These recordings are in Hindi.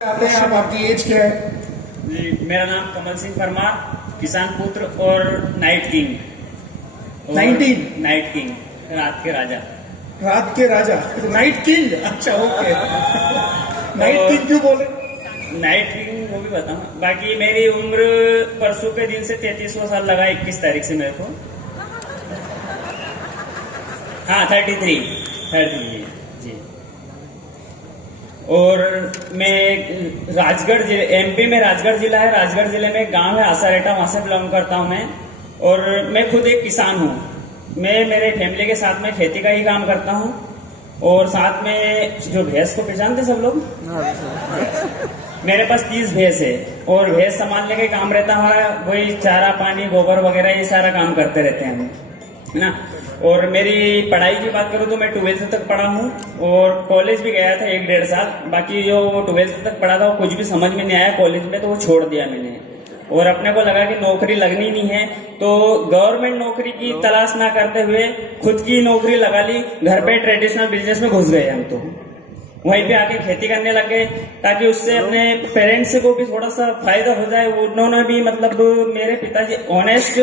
आते हैं आप, आपकी एज क्या है? जी, मेरा नाम कमल सिंह परमार, किसान पुत्र और नाइट किंग। 19 नाइट किंग, रात के राजा। रात के राजा, नाइट किंग। अच्छा, ओके। नाइट किंग क्यों बोले? नाइट किंग वो भी बताऊं। बाकी मेरी उम्र परसों के दिन से 33वां साल लगा, 21 तारीख से मेरे को। हाँ, 33 जी। और मैं राजगढ़ जिले, एमपी में राजगढ़ जिला है, राजगढ़ जिले में एक गांव है आसारेटा, वहां से बिलोंग करता हूं मैं। और मैं खुद एक किसान हूं। मैं मेरे फैमिली के साथ में खेती का ही काम करता हूं। और साथ में जो भैंस को पहचानते सब लोग, मेरे पास 30 भैंस है। और भैंस संभालने का काम रहता है हमारा, वही चारा पानी गोबर वगैरह ये सारा काम करते रहते हैं हम, है ना। और मेरी पढ़ाई की बात करूं तो मैं 12th तक पढ़ा हूं और कॉलेज भी गया था 1-1.5 साल। बाकी जो 12th तक पढ़ा था वो कुछ भी समझ में नहीं आया कॉलेज में, तो वो छोड़ दिया मैंने। और अपने को लगा कि नौकरी लगनी नहीं है, तो गवर्नमेंट नौकरी की तलाश ना करते हुए खुद की नौकरी लगा ली। घर पे ट्रेडिशनल बिजनेस में घुस गए हम, तो वहीं पे आके खेती करने लग गए ताकि उससे अपने पेरेंट्स को भी थोड़ा सा फायदा हो जाए। उन्होंने भी मतलब, मेरे पिताजी ऑनेस्ट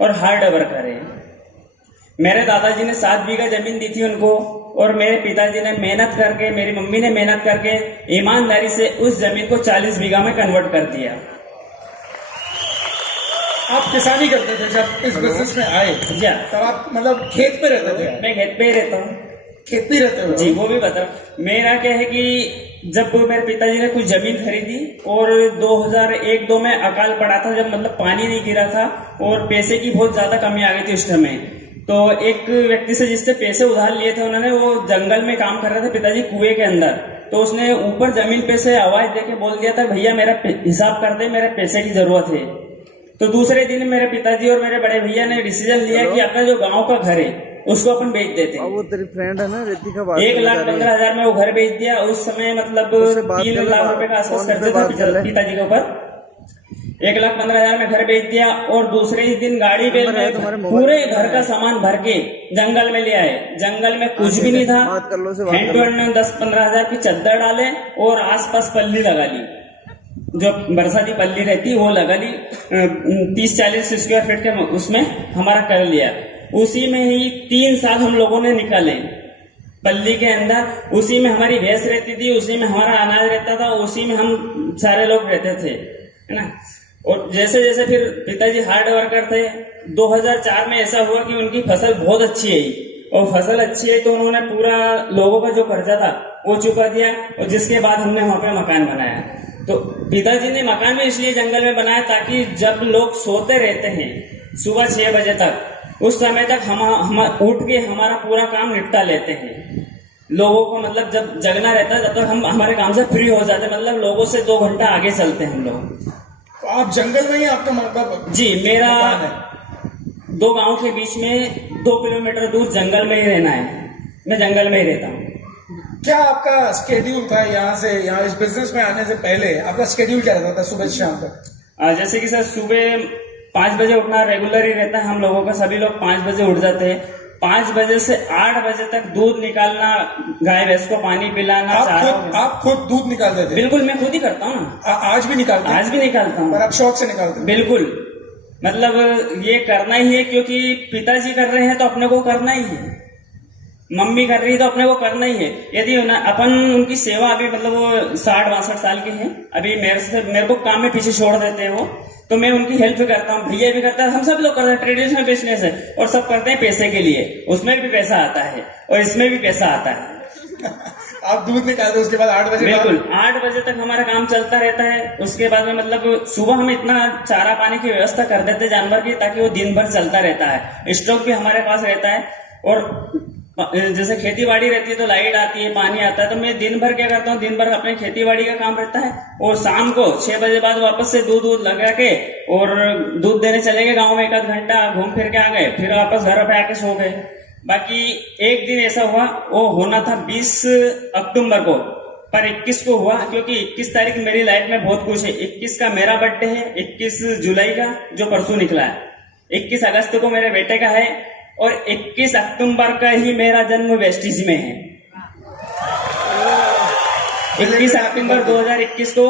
और हार्ड वर्कर है। मेरे दादाजी ने 7 बीघा जमीन दी थी उनको, और मेरे पिताजी ने मेहनत करके, मेरी मम्मी ने मेहनत करके ईमानदारी से उस जमीन को 40 बीघा में कन्वर्ट कर दिया। आप किसानी करते थे जब इस बिजनेस में आए? जी, तब आप मतलब खेत पे रहते थे? मैं खेत पे ही रहता हूँ। खेत पे ही रहते हो? जी, वो भी बता। मेरा क्या है कि जब मेरे पिताजी ने कुछ जमीन खरीदी और 2001-2 में अकाल पड़ा था, जब मतलब पानी नहीं गिरा था और पैसे की बहुत ज्यादा कमी आ गई थी उस समय। तो एक व्यक्ति से जिससे पैसे उधार लिए थे उन्होंने, वो जंगल में काम कर रहे थे पिताजी कुएं के अंदर, तो उसने ऊपर जमीन पे से आवाज देके बोल दिया था, भैया मेरा हिसाब कर दे, मेरे पैसे की जरूरत है। तो दूसरे दिन मेरे पिताजी और मेरे बड़े भैया ने डिसीजन लिया कि अपना जो गांव का घर है उसको अपन बेच देते हैं। वो तेरी फ्रेंड है ना रितिका, 1,15,000 में वो घर बेच दिया। उस समय मतलब 3 लाख रुपए का आसपास खर्चा था पिताजी के ऊपर। 1,15,000 में घर बेच दिया और दूसरे ही दिन गाड़ी पे पूरे घर का सामान भर के जंगल में ले आए। जंगल में कुछ भी नहीं था, हैंड टू हैंड 10-15 हजार की चद्दर डाले और आसपास पल्ली लगा ली, जो बरसाती पल्ली रहती वो लगा ली। 30-40 स्क्वायर फीट के उसमें हमारा कर लिया। उसी में ही 3 साल हम लोगों ने निकाले पल्ली के अंदर। उसी में हमारी भैंस रहती थी, उसी में हमारा अनाज रहता था, उसी में हम सारे लोग रहते थे, है ना। और जैसे जैसे फिर पिताजी हार्ड वर्कर थे, 2004 में ऐसा हुआ कि उनकी फसल बहुत अच्छी आई। और फसल अच्छी है तो उन्होंने पूरा लोगों का जो कर्जा था वो चुका दिया। और जिसके बाद हमने वहां पे मकान बनाया। तो पिताजी ने मकान भी इसलिए जंगल में बनाया ताकि जब लोग सोते रहते हैं सुबह 6 बजे तक, उस समय तक हम उठ के हमारा पूरा काम निपटा लेते हैं। लोगों को मतलब जब जगना रहता है तब तक हम हमारे काम से फ्री हो जाते हैं, मतलब लोगों से 2 घंटा आगे चलते हैं हम लोग। तो आप जंगल में ही आपका मतलब? जी, मेरा 2 गांव के बीच में 2 किलोमीटर दूर जंगल में ही रहना है। मैं जंगल में ही रहता हूँ। क्या आपका स्केड्यूल था यहाँ इस बिजनेस में आने से पहले? आपका स्केड्यूल क्या रहता था सुबह से शाम तक? जैसे कि सर, सुबह 5 बजे उठना रेगुलर ही रहता है हम लोगों का। सभी लोग 5 बजे उठ जाते हैं। 5 बजे से 8 बजे तक दूध निकालना, गाय भैंस को पानी पिलाना। आप खुद दूध निकालते थे? बिल्कुल, मैं खुद ही करता हूँ ना। आज भी निकालते हैं? आज भी निकालता हूँ। पर आप शौक से निकालते हैं? बिल्कुल, मतलब ये करना ही है, क्योंकि पिताजी कर रहे हैं तो अपने को करना ही है। मम्मी कर रही है तो अपने को करना ही है। यदि अपन उनकी सेवा, अभी मतलब वो 60-62 साल के हैं, अभी मेरे को काम में पीछे छोड़ देते हैं वो, तो मैं उनकी हेल्प भी करता हूँ। भैया भी करता है, हम सब लोग करते हैं। ट्रेडिशनल बिजनेस है और सब करते हैं पैसे के लिए। उसमें भी पैसा आता है और इसमें भी पैसा आता है। आप दूध निकालते, उसके बाद 8 बजे? बिल्कुल, 8 बजे तक हमारा काम चलता रहता है। उसके बाद में मतलब सुबह हम इतना चारा पानी की व्यवस्था कर देते हैं जानवर की, ताकि वो दिन भर चलता रहता है। स्टॉक भी हमारे पास रहता है। और जैसे खेती बाड़ी रहती है तो लाइट आती है, पानी आता है, तो मैं दिन भर क्या करता हूँ, दिन भर अपने खेती बाड़ी का काम रहता है। और शाम को 6 बजे बाद वापस से दूध लगा के और दूध देने चले गए गाँव में। 1 आध घंटा घूम फिर के आ गए, फिर वापस घर पे आके सो गए। बाकी एक दिन ऐसा हुआ, वो होना था 20 अक्टूबर को, पर 21 को हुआ, क्योंकि 21 तारीख मेरी लाइफ में बहुत कुछ है। 21 का मेरा बर्थडे है, 21 जुलाई का जो परसों निकला है, 21 अगस्त को मेरे बेटे का है, और 21 अक्टूबर का ही मेरा जन्म वेस्टिज में है। 21 अक्टूबर 2021 को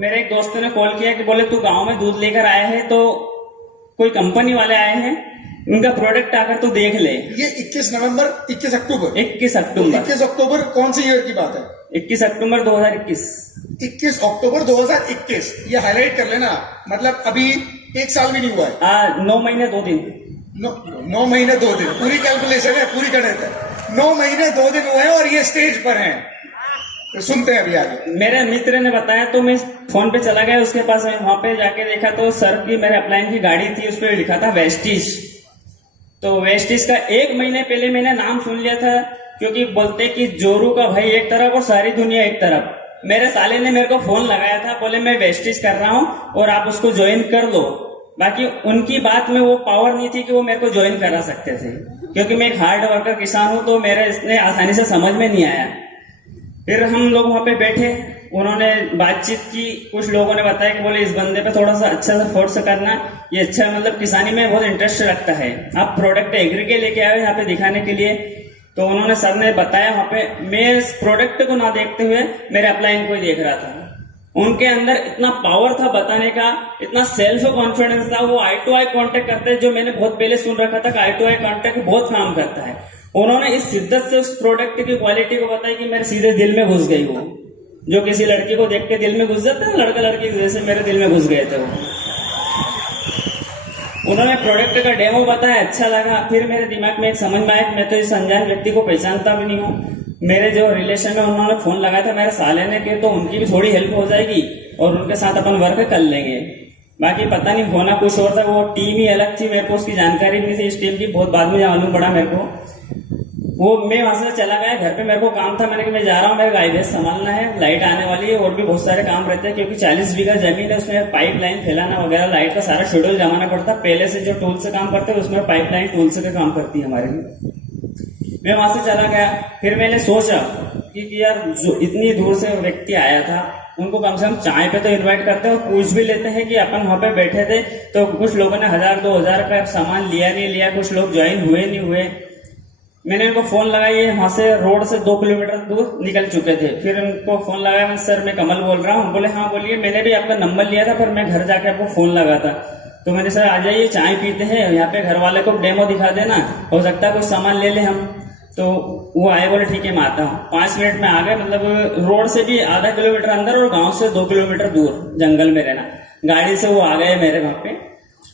मेरे एक दोस्त ने कॉल किया कि बोले तू गांव में दूध लेकर आया है, तो कोई कंपनी वाले आए हैं, उनका प्रोडक्ट आकर तू देख ले। ये 21 नवंबर 21 अक्टूबर 21 अक्टूबर 21 अक्टूबर कौन सी ईयर की बात है? 21 अक्टूबर 2021। 21 अक्टूबर 2021, ये हाईलाइट कर लेना, मतलब अभी 1 साल भी नहीं हुआ है। 9 महीने 2 दिन। 9 महीने 2 दिन, पूरी कैलकुलेशन है, पूरी गणित है। 9 महीने 2 दिन हुए हैं और ये स्टेज पर हैं। तो सुनते हैं अभी आगे। मेरे मित्र ने बताया तो मैं फोन पे चला गया उसके पास, मैं वहां पे जाके देखा तो सर की मेरे अपलाइन की गाड़ी थी, उस पर लिखा था वेस्टिज। तो वेस्टिज का 1 महीने पहले मैंने नाम सुन लिया था, क्योंकि बोलते कि जोरू का भाई एक तरफ और सारी दुनिया एक तरफ। मेरे साले ने मेरे को फोन लगाया था, बोले मैं वेस्टिज कर रहा हूं और आप उसको ज्वाइन कर लो। बाकी उनकी बात में वो पावर नहीं थी कि वो मेरे को ज्वाइन करा सकते थे, क्योंकि मैं एक हार्ड वर्कर किसान हूं, तो मेरे इसने आसानी से समझ में नहीं आया। फिर हम लोग वहां पे बैठे, उन्होंने बातचीत की, कुछ लोगों ने बताया कि बोले इस बंदे पे थोड़ा सा अच्छा सा फोर्स करना, ये अच्छा मतलब किसानी में बहुत इंटरेस्ट रखता है, आप प्रोडक्ट एग्री के लेके आए यहाँ पे दिखाने के लिए। तो उन्होंने सर ने बताया वहां पे, मैं इस प्रोडक्ट को ना देखते हुए मेरे अपलाइन को ही देख रहा था। उनके अंदर इतना पावर था बताने का, इतना सेल्फ कॉन्फिडेंस था, वो आई टू आई कॉन्टेक्ट करते हैं, जो मैंने बहुत पहले सुन रखा था कि आई टू आई कॉन्टेक्ट बहुत काम करता है। उन्होंने इस शिद्दत से उस प्रोडक्ट की क्वालिटी को बताई कि मेरे सीधे दिल में घुस गई वो, जो किसी लड़की को देख के दिल में घुस जाता है, लड़का लड़की जैसे मेरे दिल में घुस गए थे वो। उन्होंने प्रोडक्ट का डेमो बताया, अच्छा लगा। फिर मेरे दिमाग में एक समझ में आया कि मैं तो इस अनजान व्यक्ति को पहचानता भी नहीं हूँ। मेरे जो रिलेशन में उन्होंने फोन लगाया था मेरे साले ने के, तो उनकी भी थोड़ी हेल्प हो जाएगी और उनके साथ अपन वर्क कर लेंगे। बाकी पता नहीं होना कुछ और था, वो टीम ही अलग थी, मेरे को उसकी जानकारी भी नहीं थी इस टीम की, बहुत बाद में मालूम पड़ा मेरे को। वो मैं वहां से चला गया घर पे, मेरे को काम था, मैंने कहा मैं जा रहा हूँ, मेरे गाय भैंस संभालना है, लाइट आने वाली है, और भी बहुत सारे काम रहते हैं, क्योंकि 40 बीघा जमीन है, उसमें पाइप लाइन फैलाना वगैरह, लाइट का सारा शेड्यूल जमाना पड़ता। पहले से जो टूल से काम करते हैं उसमें पाइप लाइन टूल से काम करती है हमारे लिए। मैं वहां से चला गया, फिर मैंने सोचा कि यार जो इतनी दूर से व्यक्ति आया था, उनको कम से कम चाय पे तो इनवाइट करते हैं और पूछ भी लेते हैं कि अपन वहां पे बैठे थे तो कुछ लोगों ने 1000-2000 का सामान लिया नहीं लिया, कुछ लोग ज्वाइन हुए नहीं हुए। मैंने इनको फोन लगाई, वहां से रोड से 2 किलोमीटर दूर निकल चुके थे। फिर उनको फोन लगाया, मैं सर मैं कमल बोल रहा हूँ। बोले हाँ बोलिए, मैंने भी आपका नंबर लिया था पर मैं घर जाके आपको फोन लगा था। तो मैंने सर आ जाइए, चाय पीते हैं, यहाँ पे घर वाले को डेमो दिखा देना, हो सकता है कुछ सामान ले ले हम। तो वो आए, बोले ठीक है मैं आता हूँ। 5 मिनट में आ गए, मतलब रोड से भी आधा किलोमीटर अंदर और गांव से 2 किलोमीटर दूर जंगल में रहना। गाड़ी से वो आ गए मेरे वहां पे,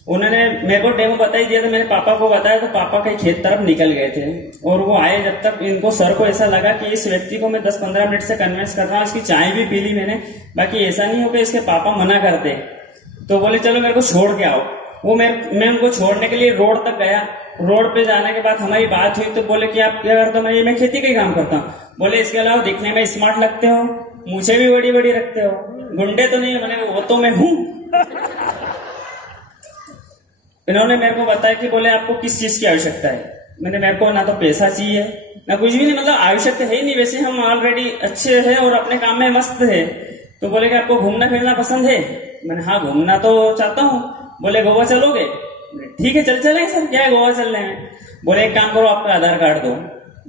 उन्होंने मेरे को डेमो बता ही दिया था, मैंने पापा को बताया तो पापा के खेत तरफ निकल गए थे। और वो आए, जब तक इनको सर को ऐसा लगा कि इस व्यक्ति को मैं 10-15 मिनट से कन्विंस कर रहा हूँ, इसकी चाय भी पी ली मैंने, बाकी ऐसा नहीं हो कि इसके पापा मना करते। तो बोले चलो मेरे को छोड़ के आओ। वो मैं उनको छोड़ने के लिए रोड तक गया। रोड पे जाने के बाद हमारी बात हुई, तो बोले कि आप क्या करते हो? मैं खेती का ही काम करता हूँ। बोले इसके अलावा दिखने में स्मार्ट लगते हो, मुझे भी बड़ी बड़ी रखते हो, गुंडे तो नहीं है? मैंने वो तो मैं हूँ। इन्होंने मेरे को बताया कि बोले आपको किस चीज की आवश्यकता है? मैंने मेरे को ना तो पैसा चाहिए ना कुछ भी नहीं, मतलब आवश्यकता है ही नहीं, वैसे हम ऑलरेडी अच्छे हैं और अपने काम में मस्त है। तो बोले कि आपको घूमना फिरना पसंद है? मैंने हाँ घूमना तो चाहता हूँ। बोले गोवा चलोगे? ठीक है चल चलेंगे सर, क्या है गोवा चलने में। बोले एक काम करो, आपका आधार कार्ड दो।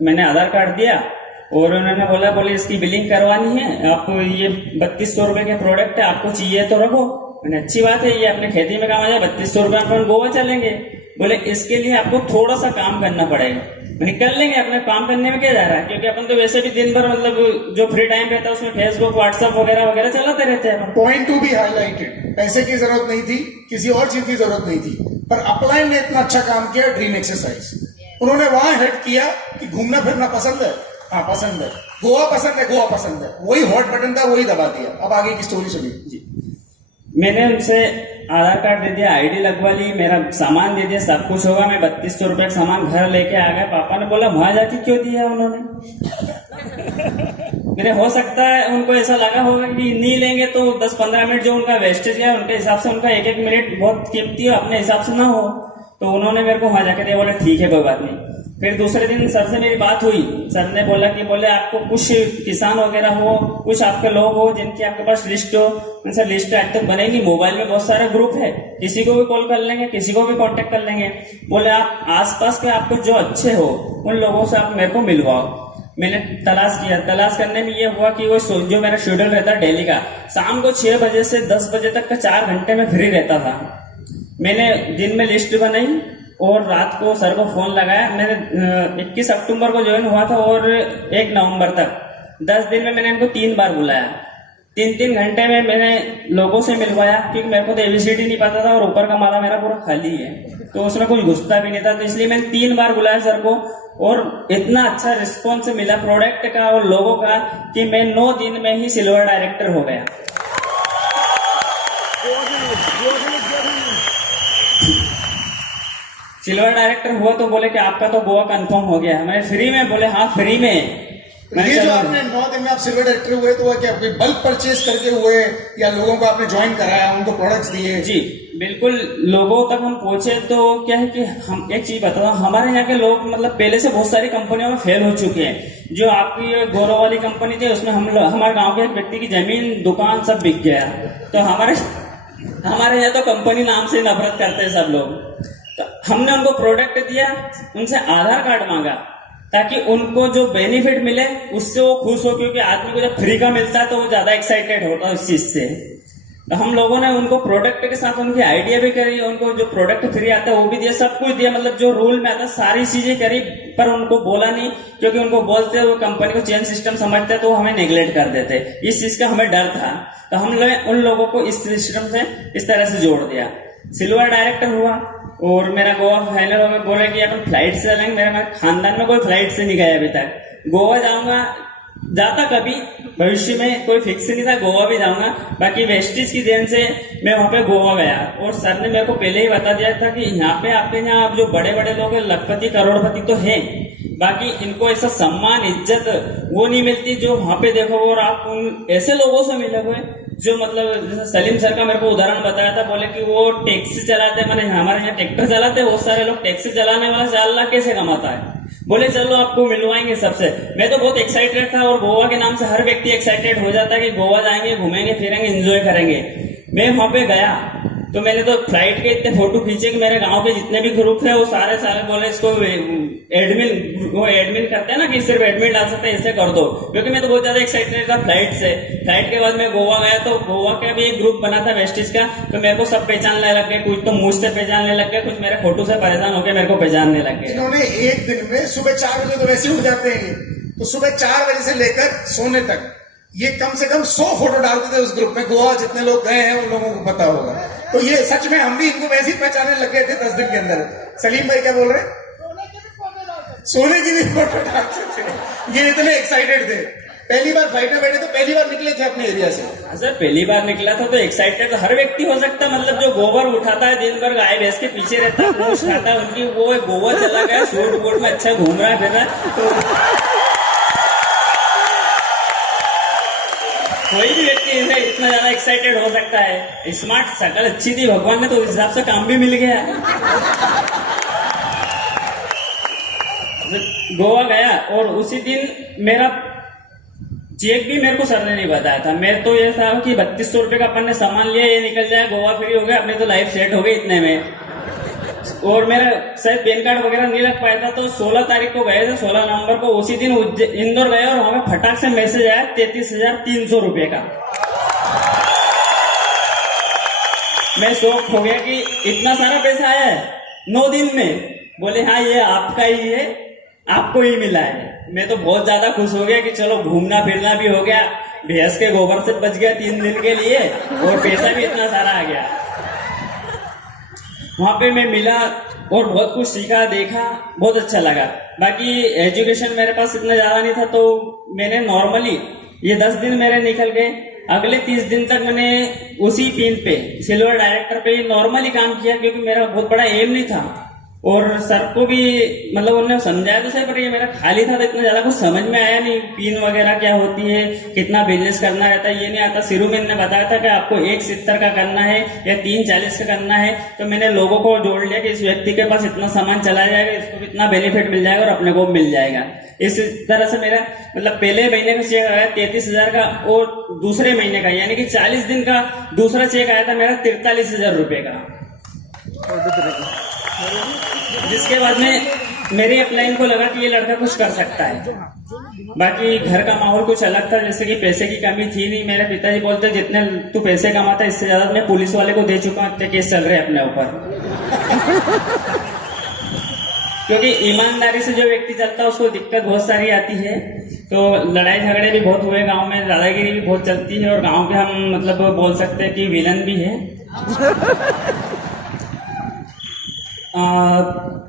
मैंने आधार कार्ड दिया और उन्होंने बोला बोले इसकी बिलिंग करवानी है आपको, ये 3200 रुपए के प्रोडक्ट है, आपको चाहिए तो रखो। मैंने अच्छी बात है, ये अपने खेती में काम आ जाए, 3200 रुपए अपन गोवा चलेंगे। बोले इसके लिए आपको थोड़ा सा काम करना पड़ेगा। मैंने कर लेंगे, अपने काम करने में क्या जा रहा है, क्योंकि अपन तो वैसे भी दिन भर मतलब जो फ्री टाइम रहता है उसमें फेसबुक व्हाट्सएप वगैरह वगैरह चलाते रहते हैं। पॉइंट टू बी हाईलाइटेड, पैसे की जरूरत नहीं थी, किसी और चीज की जरूरत नहीं थी, पर अपलाइन ने इतना अच्छा काम किया, ड्रीम एक्सरसाइज। उन्होंने वहां हेड किया कि घूमना फिरना पसंद है, हाँ पसंद है, गोवा पसंद है, गोवा पसंद है, वही हॉट बटन था, वही दबा दिया। अब आगे की स्टोरी सुनिए जी। मैंने उनसे आधार कार्ड दे दिया, आईडी लगवा ली, मेरा सामान दे दिया, सब कुछ होगा। मैं 3200 रुपए का सामान घर लेके आ गया। पापा ने बोला वहां जाके क्यों दिया उन्होंने? मेरे हो सकता है उनको ऐसा लगा होगा कि नहीं लेंगे तो 10-15 मिनट जो उनका वेस्टेज है उनके हिसाब से, उनका 1-1 मिनट बहुत कीमती है, अपने हिसाब से ना हो। तो उन्होंने मेरे को वहां जाके दिया। बोले ठीक है कोई बात नहीं। फिर दूसरे दिन सर से मेरी बात हुई। सर ने बोला कि बोले आपको कुछ किसान वगैरह हो, कुछ आपके लोग हो जिनकी आपके पास लिस्ट हो। सर लिस्ट आज तक बनेगी, मोबाइल में बहुत सारे ग्रुप है, किसी को भी कॉल कर लेंगे, किसी को भी कांटेक्ट कर लेंगे। बोले आप आसपास के आपको जो अच्छे हो उन लोगों से आप मेरे को मिलवाओ। मैंने तलाश किया। तलाश करने में ये हुआ कि वो जो मेरा शेड्यूल रहता डेली का, शाम को 6 बजे से 10 बजे तक का 4 घंटे में फ्री रहता था। मैंने दिन में लिस्ट बनाई और रात को सर को फोन लगाया। मैंने 21 अक्टूबर को ज्वाइन हुआ था और 1 नवंबर तक 10 दिन में मैंने इनको 3 बार बुलाया। 3-3 घंटे में मैंने लोगों से मिलवाया, क्योंकि मेरे को तो एबीसीडी नहीं पता था और ऊपर का माला मेरा पूरा खाली है, तो उसमें कुछ घुसता भी नहीं था। तो इसलिए मैंने 3 बार बुलाया सर को और इतना अच्छा रिस्पॉन्स मिला प्रोडक्ट का और लोगों का कि मैं 9 दिन में ही सिल्वर डायरेक्टर हो गया। सिल्वर डायरेक्टर हुआ तो बोले कि आपका तो गोवा कंफर्म हो गया। मैंने फ्री में, बोले हाँ फ्री में। ये जो आपने 9 दिन में आप सिल्वर डायरेक्टर हुए, तो वो क्या कोई बल्क परचेज करके हुए या लोगों को आपने ज्वाइन कराया, उनको प्रोडक्ट्स दिए? जी बिल्कुल, लोगों तक हम पहुंचे। तो क्या है कि हम एक चीज बताता हूँ, हमारे यहाँ के लोग मतलब पहले से बहुत सारी कंपनियों में फेल हो चुके हैं। जो आपकी गौरव वाली कंपनी थी उसमें हमारे गाँव के एक व्यक्ति की जमीन दुकान सब बिक गया। तो हमारे यहाँ तो कंपनी नाम से नफरत करते हैं सब लोग। तो हमने उनको प्रोडक्ट दिया, उनसे आधार कार्ड मांगा ताकि उनको जो बेनिफिट मिले उससे वो खुश हो, क्योंकि आदमी को जब फ्री का मिलता है तो वो ज्यादा एक्साइटेड होता है उस चीज से। तो हम लोगों ने उनको प्रोडक्ट के साथ उनकी आइडिया भी करी, उनको जो प्रोडक्ट फ्री आता है वो भी दिया, सब कुछ दिया, मतलब जो रूल में आता है सारी चीजें करी। पर उनको बोला नहीं, क्योंकि उनको बोलते वो कंपनी को चेन सिस्टम समझते तो हमें नेग्लेक्ट कर देते। इस चीज का हमें डर था, तो हम लोग उन लोगों को इस सिस्टम से इस तरह से जोड़ दिया। सिल्वर डायरेक्टर हुआ और मेरा गोवा फाइनल हो गया। बोले कि अपन फ्लाइट से चलेंगे। मेरे खानदान में कोई फ्लाइट से नहीं गया अभी तक। गोवा जाऊंगा, जाता कभी भविष्य में, कोई फिक्स नहीं था, गोवा भी जाऊंगा। बाकी वेस्टिज की देन से मैं वहां पे गोवा गया और सर ने मेरे को पहले ही बता दिया था कि यहाँ पे आपके यहाँ आप जो बड़े बड़े लोग हैं, लखपति करोड़पति तो हैं, बाकी इनको ऐसा सम्मान इज्जत वो नहीं मिलती जो वहां पे देखो। और आप उन ऐसे लोगों से मिले हुए जो मतलब जैसे सलीम सर का मेरे को उदाहरण बताया था, बोले कि वो टैक्सी चलाते, मैंने हमारे यहाँ ट्रैक्टर चलाते, बहुत सारे लोग टैक्सी चलाने वाला 4 लाख कैसे कमाता है। बोले चलो आपको मिलवाएंगे सबसे। मैं तो बहुत एक्साइटेड था और गोवा के नाम से हर व्यक्ति एक्साइटेड हो जाता है कि गोवा जाएंगे, घूमेंगे फिरेंगे, एंजॉय करेंगे। मैं वहां पे गया तो मैंने तो फ्लाइट के इतने फोटो खींचे कि मेरे गांव के जितने भी ग्रुप थे वो सारे बोले इसको एडमिन करते हैं ना कि सिर्फ एडमिन डाल सकते हैं, ऐसे कर दो। क्योंकि मैं तो बहुत ज्यादा एक्साइटेड था फ्लाइट से। फ्लाइट के बाद मैं गोवा गया तो गोवा का भी एक ग्रुप बना था वेस्टिज का, तो मेरे को सब पहचानने लग गए, कुछ तो मुझसे पहचानने लग गए, कुछ मेरे फोटो से परेशान होकर मेरे को पहचानने लग गए। इन्होंने एक दिन में सुबह 4 बजे तो वैसे उठ जाते हैं, तो सुबह 4 बजे से लेकर सोने तक ये कम से कम 100 फोटो डालते थे उस ग्रुप में। गोवा जितने लोग गए हैं उन लोगों को पता होगा। तो ये सच में हम भी इनको वैसे ही पहचानने लग गए थे 10 दिन के अंदर। सलीम भाई क्या बोल रहे हैं? सोने की भी फोटो डालते थे, ये इतने एक्साइटेड थे। पहली बार फ्लाइट में बैठे तो पहली बार निकले थे अपने एरिया से। सर पहली बार निकला था तो एक्साइटेड तो हर व्यक्ति हो सकता है। मतलब जो गोबर उठाता है दिन भर गाय भैंस के पीछे रहता है, पूछ खाता है उनकी, वो गोवा चला गया सूट वूट में अच्छा घूम रहा फिर रहा, तो कोई भी व्यक्ति इतना ज्यादा एक्साइटेड हो सकता है। स्मार्ट शकल अच्छी थी भगवान ने, तो उस हिसाब से काम भी मिल गया। गोवा गया और उसी दिन मेरा चेक भी मेरे को सर ने नहीं बताया था। मेरे तो ये था कि 3200 रुपए का अपन ने सामान लिया, ये निकल जाए, गोवा फ्री हो गया, अपनी तो लाइफ सेट हो गई इतने में। और मेरा शायद पैन कार्ड वगैरह नहीं लग पाया था, तो 16 तारीख को गए थे, 16 नवंबर को। उसी दिन इंदौर गए और वहां पे फटाक से मैसेज आया 33,300 रुपए का। मैं शॉक हो गया कि इतना सारा पैसा आया है 9 दिन में। बोले हाँ ये आपका ही है, आपको ही मिला है। मैं तो बहुत ज्यादा खुश हो गया कि चलो घूमना फिरना भी हो गया, भैंस के गोबर से बच गया 3 दिन के लिए और पैसा भी इतना सारा आ गया। वहां पे मैं मिला और बहुत कुछ सीखा, देखा, बहुत अच्छा लगा। बाकी एजुकेशन मेरे पास इतना ज्यादा नहीं था, तो मैंने नॉर्मली ये 10 दिन मेरे निकल गए। अगले 30 दिन तक मैंने उसी पिन पे सिल्वर डायरेक्टर पे नॉर्मली काम किया, क्योंकि मेरा बहुत बड़ा एम नहीं था। और सर को भी मतलब उन्होंने समझाया तो सही, पर ये मेरा खाली था तो इतना ज्यादा कुछ समझ में आया नहीं। पिन वगैरह क्या होती है, कितना बिजनेस करना रहता है, ये नहीं आता। शुरू में इन्होंने बताया था कि आपको 170 का करना है या 340 का करना है, तो मैंने लोगों को जोड़ लिया कि इस व्यक्ति के पास इतना सामान चला जाएगा, इसको भी इतना बेनिफिट मिल जाएगा और अपने को मिल जाएगा। इस तरह से मेरा मतलब पहले महीने का चेक आया 33,000 का, और दूसरे महीने का यानी कि 40 दिन का दूसरा चेक आया था मेरा 43,000 रुपए का। जिसके बाद में मेरे अपलाइन को लगा कि ये लड़का कुछ कर सकता है। बाकी घर का माहौल कुछ अलग था, जैसे कि पैसे की कमी थी नहीं। मेरे पिताजी बोलते जितने तू पैसे कमाता है इससे ज्यादा मैं पुलिस वाले को दे चुका हूं, इतने केस चल रहे हैं अपने ऊपर। क्योंकि ईमानदारी से जो व्यक्ति चलता है उसको दिक्कत बहुत सारी आती है। तो लड़ाई झगड़े भी बहुत हुए गांव में, दादागिरी भी बहुत चलती है, और गांव के हम मतलब बोल सकते हैं कि विलन भी है।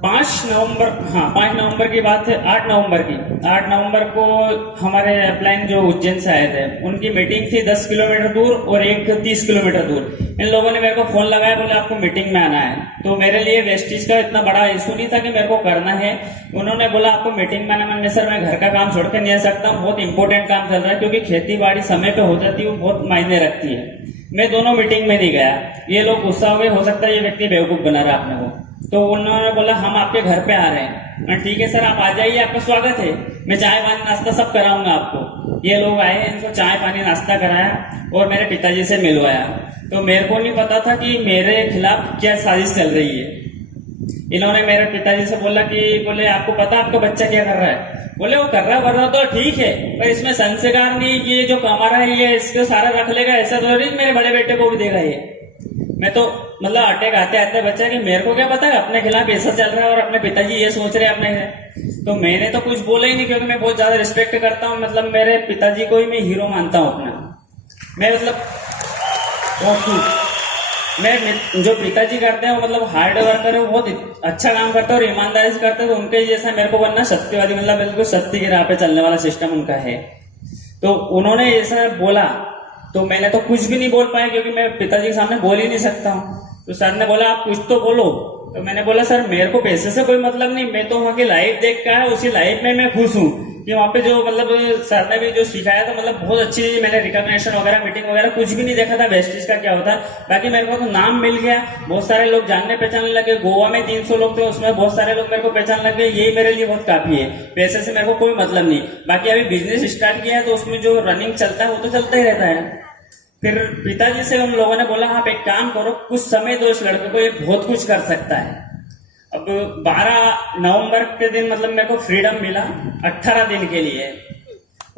5 नवंबर की बात है। 8 नवंबर को हमारे अपलाइन जो उज्जैन से आए थे, उनकी मीटिंग थी 10 किलोमीटर दूर और एक 30 किलोमीटर दूर। इन लोगों ने मेरे को फोन लगाया, बोले आपको मीटिंग में आना है। तो मेरे लिए वेस्टिज का इतना बड़ा इशू नहीं था कि मेरे को करना है। उन्होंने बोला आपको मीटिंग में आना। मैंने सर मैं घर का काम छोड़ के नहीं आ सकता हूँ, बहुत इंपॉर्टेंट काम चल रहा है, क्योंकि खेती बाड़ी समय पे हो जाती है, वो बहुत मायने रखती है। मैं दोनों मीटिंग में नहीं गया। ये लोग गुस्सा हो गए, हो सकता है ये व्यक्ति बेवकूफ बना रहा अपने को। तो उन्होंने बोला हम आपके घर पे आ रहे हैं। मैं ठीक है सर आप आ जाइए, आपका स्वागत है, मैं चाय पानी नाश्ता सब कराऊंगा आपको। ये लोग आए, इनको चाय पानी नाश्ता कराया और मेरे पिताजी से मिलवाया। तो मेरे को नहीं पता था कि मेरे खिलाफ क्या साजिश चल रही है। इन्होंने मेरे पिताजी से बोला कि बोले आपको पता आपका बच्चा क्या कर रहा है? बोले वो कर रहा तो ठीक है, पर इसमें संस्कार नहीं, ये जो कमा रहा है ये इसको सारा रख लेगा, ऐसा तो नहीं मेरे बड़े बेटे को भी देगा ये। मैं तो मतलब अटैक आते आते बच्चा कि मेरे को क्या पता है अपने खिलाफ ऐसा चल रहा है और अपने पिताजी ये सोच रहे हैं अपने है। तो मैंने तो कुछ बोला ही नहीं, क्योंकि मैं बहुत ज्यादा रिस्पेक्ट करता हूँ। मतलब मेरे पिताजी को ही मैं हीरो मानता हूँ अपना। मैं मतलब मैं जो पिताजी करते हैं वो मतलब हार्ड वर्कर है, वो बहुत अच्छा काम करते हैं और ईमानदारी से करते हैं। तो उनके जैसा मेरे को बनना सत्यवादी, मतलब बिल्कुल सत्य की राह पे चलने वाला सिस्टम उनका है। तो उन्होंने ऐसा बोला तो मैंने तो कुछ भी नहीं बोल पाया, क्योंकि मैं पिताजी के सामने बोल ही नहीं सकता हूँ। तो सर ने बोला आप कुछ तो बोलो। तो मैंने बोला सर मेरे को पैसे से कोई मतलब नहीं, मैं तो वहाँ की लाइफ देख के आया, उसी लाइफ में मैं खुश हूँ कि वहाँ पे जो मतलब सर ने भी जो सिखाया था मतलब बहुत अच्छी। मैंने रिकॉग्निशन वगैरह मीटिंग वगैरह कुछ भी नहीं देखा था वेस्टिज का क्या होता है। बाकी मेरे को तो नाम मिल गया, बहुत सारे लोग जानने पहचानने लगे। गोवा में 300 लोग थे, उसमें बहुत सारे लोग मेरे को पहचान लगे। यही मेरे लिए बहुत काफी है, पैसे से मेरे को कोई मतलब नहीं। बाकी अभी बिजनेस स्टार्ट किया है तो उसमें जो रनिंग चलता है वो तो चलता ही रहता है। फिर पिताजी से उन लोगों ने बोला आप एक काम करो, कुछ समय दो इस लड़के को, ये बहुत कुछ कर सकता है। अब 12 नवंबर के दिन मतलब मेरे को फ्रीडम मिला 18 दिन के लिए,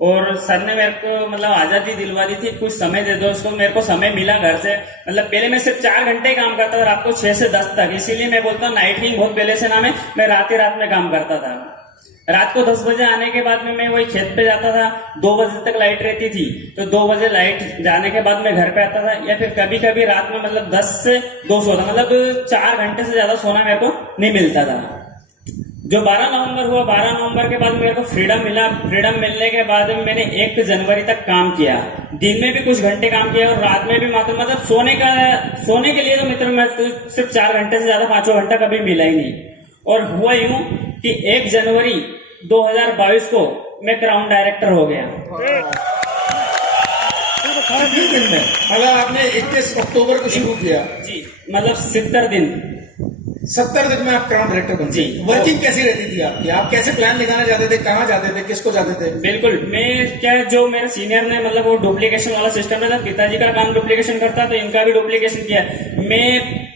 और सर ने मेरे को मतलब आजादी दिलवा दी थी, कुछ समय दे दो उसको। मेरे को समय मिला घर से, मतलब पहले मैं सिर्फ 4 घंटे काम करता था, रात को 6 से 10 तक। इसीलिए मैं बोलता हूँ नाइट किंग बहुत पहले से नाम है। मैं रात ही रात में काम करता था। रात को 10 बजे आने के बाद में मैं वही खेत पे जाता था। 2 बजे तक लाइट रहती थी, तो 2 बजे लाइट जाने के बाद मैं घर पे आता था, या फिर कभी कभी रात में मतलब 10 से 2 सोता, मतलब 4 घंटे से ज्यादा सोना मेरे को नहीं मिलता था। जो 12 नवंबर हुआ, 12 नवंबर के बाद मेरे को फ्रीडम मिला। फ्रीडम मिलने के बाद में मैंने 1 जनवरी तक काम किया। दिन में भी कुछ घंटे काम किया और रात में भी मात्र मतलब सोने के लिए तो मित्र मैं तो सिर्फ 4 घंटे से ज्यादा 5 घंटा कभी मिला ही नहीं। और हुआ यूं कि 1 जनवरी 2022 को मैं क्राउन डायरेक्टर हो गया। कितने दिन में? मतलब आपने 21 अक्टूबर को शुरू किया जी, मतलब 70 दिन 70 दिन में आप क्राउन डायरेक्टर बन जी। वर्किंग कैसी रहती थी आपकी? आप कैसे प्लान दिखाने जाते थे, कहाँ जाते थे, किसको जाते थे? बिल्कुल, मैं क्या जो मेरे सीनियर ने मतलब वो डुप्लीकेशन वाला सिस्टम था, पिताजी का काम डुप्लीकेशन करता तो इनका भी डुप्लीकेशन किया। मैं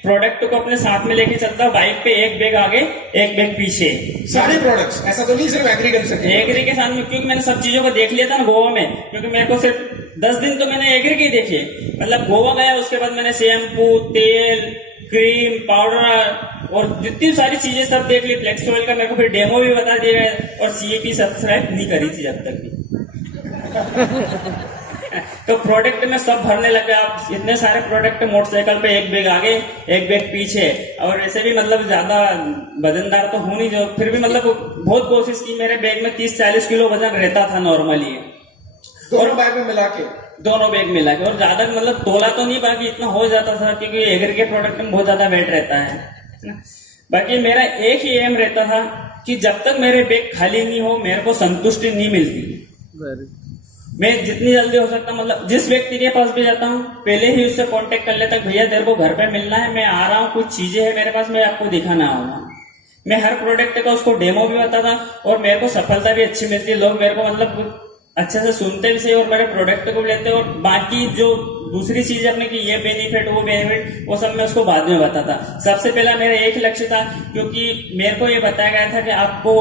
प्रोडक्ट को अपने साथ में लेके चलता, बाइक पे 1 बैग आगे 1 बैग पीछे, सारे प्रोडक्ट्स, ऐसा तो नहीं सिर्फ एग्रीकल्चर एग्री के साथ में, क्योंकि मैंने सब चीजों को देख लिया था ना गोवा में। क्योंकि मेरे को सिर्फ 10 दिन तो मैंने एग्री के देखे, मतलब गोवा गया, उसके बाद मैंने शैम्पू, तेल, क्रीम, पाउडर और जितनी सारी चीजें सब देख ली। फ्लेक्स ऑयल का मेरे को फिर डेमो भी बता दिया गया, और CAP सब्सक्राइब नहीं करी थी जब तक भी। तो प्रोडक्ट में सब भरने लगे। आप इतने सारे प्रोडक्ट मोटरसाइकिल पे 1 बैग आगे 1 बैग पीछे, और ऐसे भी मतलब ज्यादा वजनदार तो हूं नहीं, जो फिर भी मतलब बहुत कोशिश की। मेरे बैग में 30-40 किलो वजन रहता था नॉर्मली, दोनों बैग में मिला के, दोनों बैग मिला के। और ज्यादा मतलब तोला तो नहीं, बाकी इतना हो जाता था, क्योंकि एग्री के प्रोडक्ट में बहुत ज्यादा वेट रहता है। बाकी मेरा एक ही एम रहता था कि जब तक मेरे बैग खाली नहीं हो मेरे को संतुष्टि नहीं मिलती। मैं जितनी जल्दी हो सकता मतलब जिस व्यक्ति के पास भी जाता हूँ पहले ही उससे कांटेक्ट कर लेता, भैया तेरे को घर पे मिलना है, मैं आ रहा हूँ, कुछ चीजें हैं मेरे पास, मैं आपको दिखाना आऊंगा। मैं हर प्रोडक्ट का उसको डेमो भी बताता, और मेरे को सफलता भी अच्छी मिलती है। लोग मेरे को मतलब अच्छे से सुनते भी सही और मेरे प्रोडक्ट को भी लेते हैं। और बाकी जो दूसरी चीज अपने की ये बेनिफिट वो बेनिफिट वो सब मैं उसको बाद में बताता। सबसे पहला मेरा एक ही लक्ष्य था, क्योंकि मेरे को ये बताया गया था कि आपको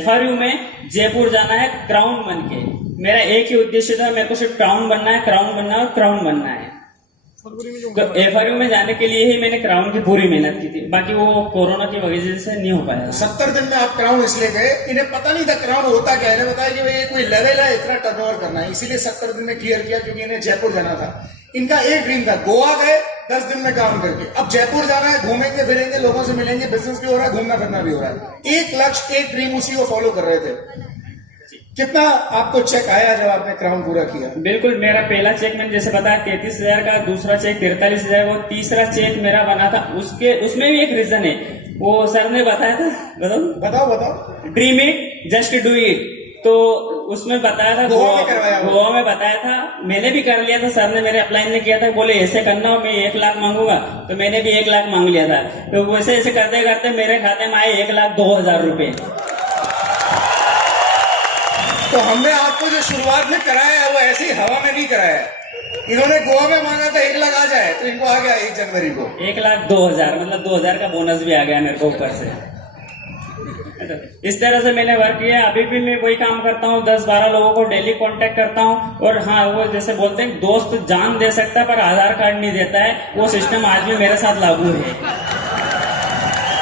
FRU में जयपुर जाना है क्राउन बन के। मेरा एक ही उद्देश्य था, मेरे को सिर्फ क्राउन बनना है, क्राउन बनना है और क्राउन बनना है। तो FRU में जाने के लिए ही मैंने क्राउन की पूरी मेहनत की थी, बाकी वो कोरोना की वजह से नहीं हो पाया। 70 दिन में आप क्राउन इसलिए गए, इन्हें पता नहीं था क्राउन होता क्या है। इन्हें बताया कि भाई ये कोई लेवल है, इतना टर्नओवर करना है, इसीलिए 70 दिन में क्लियर किया, क्योंकि इन्हें जयपुर जाना था। इनका एक ड्रीम था, गोवा गए 10 दिन में काम करके, अब जयपुर जाना है, घूमेंगे फिरेंगे, लोगों से मिलेंगे, बिजनेस भी हो रहा है, घूमना फिरना भी हो रहा है। एक लक्ष्य, एक ड्रीम, उसी को फॉलो कर रहे थे। कितना आपको चेक आया जब आपने क्राउन पूरा किया? बिल्कुल, मेरा पहला चेक मैंने जैसे बताया 33,000 का, दूसरा चेक 43,000, वो तीसरा चेक मेरा बना था। उसमें भी एक रीजन है, वो सर ने बताया था। बताओ। Dream it just do it, तो उसमें बताया था, गोवा में बताया था, मैंने भी कर लिया था। सर ने मेरे अपलाइन ने किया था, बोले ऐसे करना हो, मैं 1 लाख मांगूंगा, तो मैंने भी 1 लाख मांग लिया था। तो वैसे ऐसे करते करते मेरे खाते में आए 1,02,000 रुपए। तो हमने आपको जो शुरुआत में कराया है वो ऐसी हवा में नहीं कराया है। इन्होंने गोवा में मांगा था 1 लाख आ जाए, तो इनको आ गया 1 जनवरी को 1,02,000, मतलब 2,000 का बोनस भी आ गया मेरे को ऊपर से। इस तरह से मैंने वर्क किया। अभी भी मैं वही काम करता हूँ, 10-12 लोगों को डेली कांटेक्ट करता हूँ। और हाँ, वो जैसे बोलते हैं दोस्त जान दे सकता है पर आधार कार्ड नहीं देता है, वो सिस्टम आज भी मेरे साथ लागू है।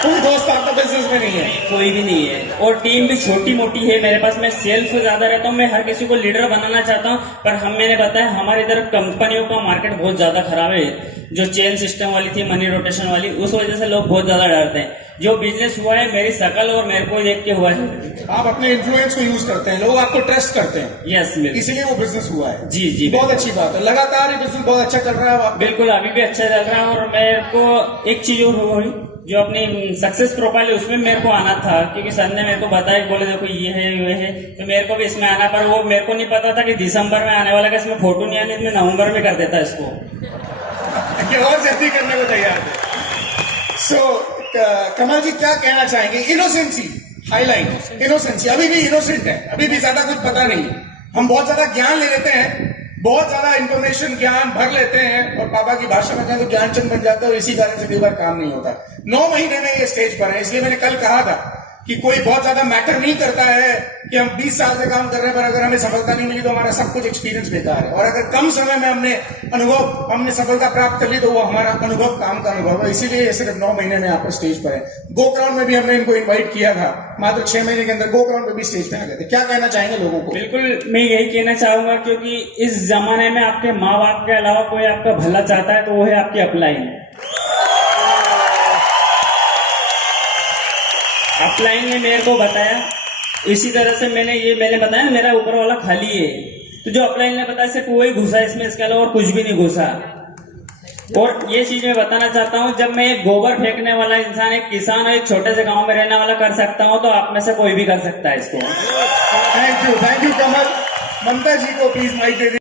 कोई दोस्त आपका बिजनेस में नहीं है? कोई भी नहीं है, और टीम भी छोटी मोटी है मेरे पास। मैं सेल्फ ज्यादा रहता हूँ, मैं हर किसी को लीडर बनाना चाहता हूँ, पर मैंने बताया हमारे इधर कंपनियों का मार्केट बहुत ज्यादा खराब है। जो चेन सिस्टम वाली थी, मनी रोटेशन वाली, उस वजह से लोग बहुत ज्यादा डरते हैं। जो बिजनेस हुआ है मेरी शकल और मेरे को देख के हुआ है। आप अपने इन्फ्लुएंस को यूज करते हैं, लोग आपको ट्रस्ट करते हैं। यस, इसीलिए वो बिजनेस हुआ है। जी, बहुत अच्छी बात है। लगातार ये बिजनेस बहुत अच्छा चल रहा है। बिल्कुल, अभी भी अच्छा चल रहा है। और मेरे को एक चीज और हुई, जो अपनी सक्सेस प्रोफाइल है उसमें मेरे को आना था, क्योंकि सर ने मेरे को बताया, बोले देखो ये है, तो मेरे को भी इसमें आना। पर वो मेरे को नहीं पता था कि दिसंबर में आने वाला का, इसमें फोटो नहीं आने, इसमें नवंबर में कर देता इसको। ये और जल्दी करने को तैयार थे। सो कमल जी क्या कहना चाहेंगे? Innocency highlight, innocency. अभी भी इनोसेंट है, अभी भी ज्यादा कुछ पता नहीं। हम बहुत ज्यादा ज्ञान ले लेते हैं, बहुत ज्यादा इंफॉर्मेशन ज्ञान भर लेते हैं, और पापा की भाषा में कहें तो ज्ञानचंद बन जाता है, और इसी कारण से कई बार काम नहीं होता। 9 महीने में ये स्टेज पर है। इसलिए मैंने कल कहा था कि कोई बहुत ज्यादा मैटर नहीं करता है कि हम 20 साल से काम कर रहे हैं, पर अगर हमें सफलता नहीं मिली तो हमारा सब कुछ एक्सपीरियंस बेकार है। और अगर कम समय में हमने सफलता प्राप्त कर ली तो वो हमारा अनुभव काम का अनुभव है। इसीलिए ये सिर्फ 9 महीने में आप स्टेज पर है। गो क्राउन में भी हमने इनको इन्वाइट किया था, मात्र 6 महीने के अंदर गो क्राउन में भी स्टेज पे आ गए थे। क्या कहना चाहेंगे लोगों को? बिल्कुल, मैं यही कहना चाहूंगा, क्योंकि इस जमाने में आपके माँ बाप के अलावा कोई आपका भला चाहता है तो वो है आपकी अपलाइन। अपलाइन ने मेरे को बताया, इसी तरह से मैंने बताया ना, मेरा ऊपर वाला खाली है, तो जो अपलाइन ने बताया सिर्फ वही घुसा इसमें, इसके अलावा और कुछ भी नहीं घुसा। और ये चीज मैं बताना चाहता हूँ, जब मैं एक गोबर फेंकने वाला इंसान, एक किसान और एक छोटे से गांव में रहने वाला कर सकता हूँ, तो आप में से कोई भी कर सकता है इसको। थैंक यू कमल। ममता जी को प्लीज माइक दे दीजिए।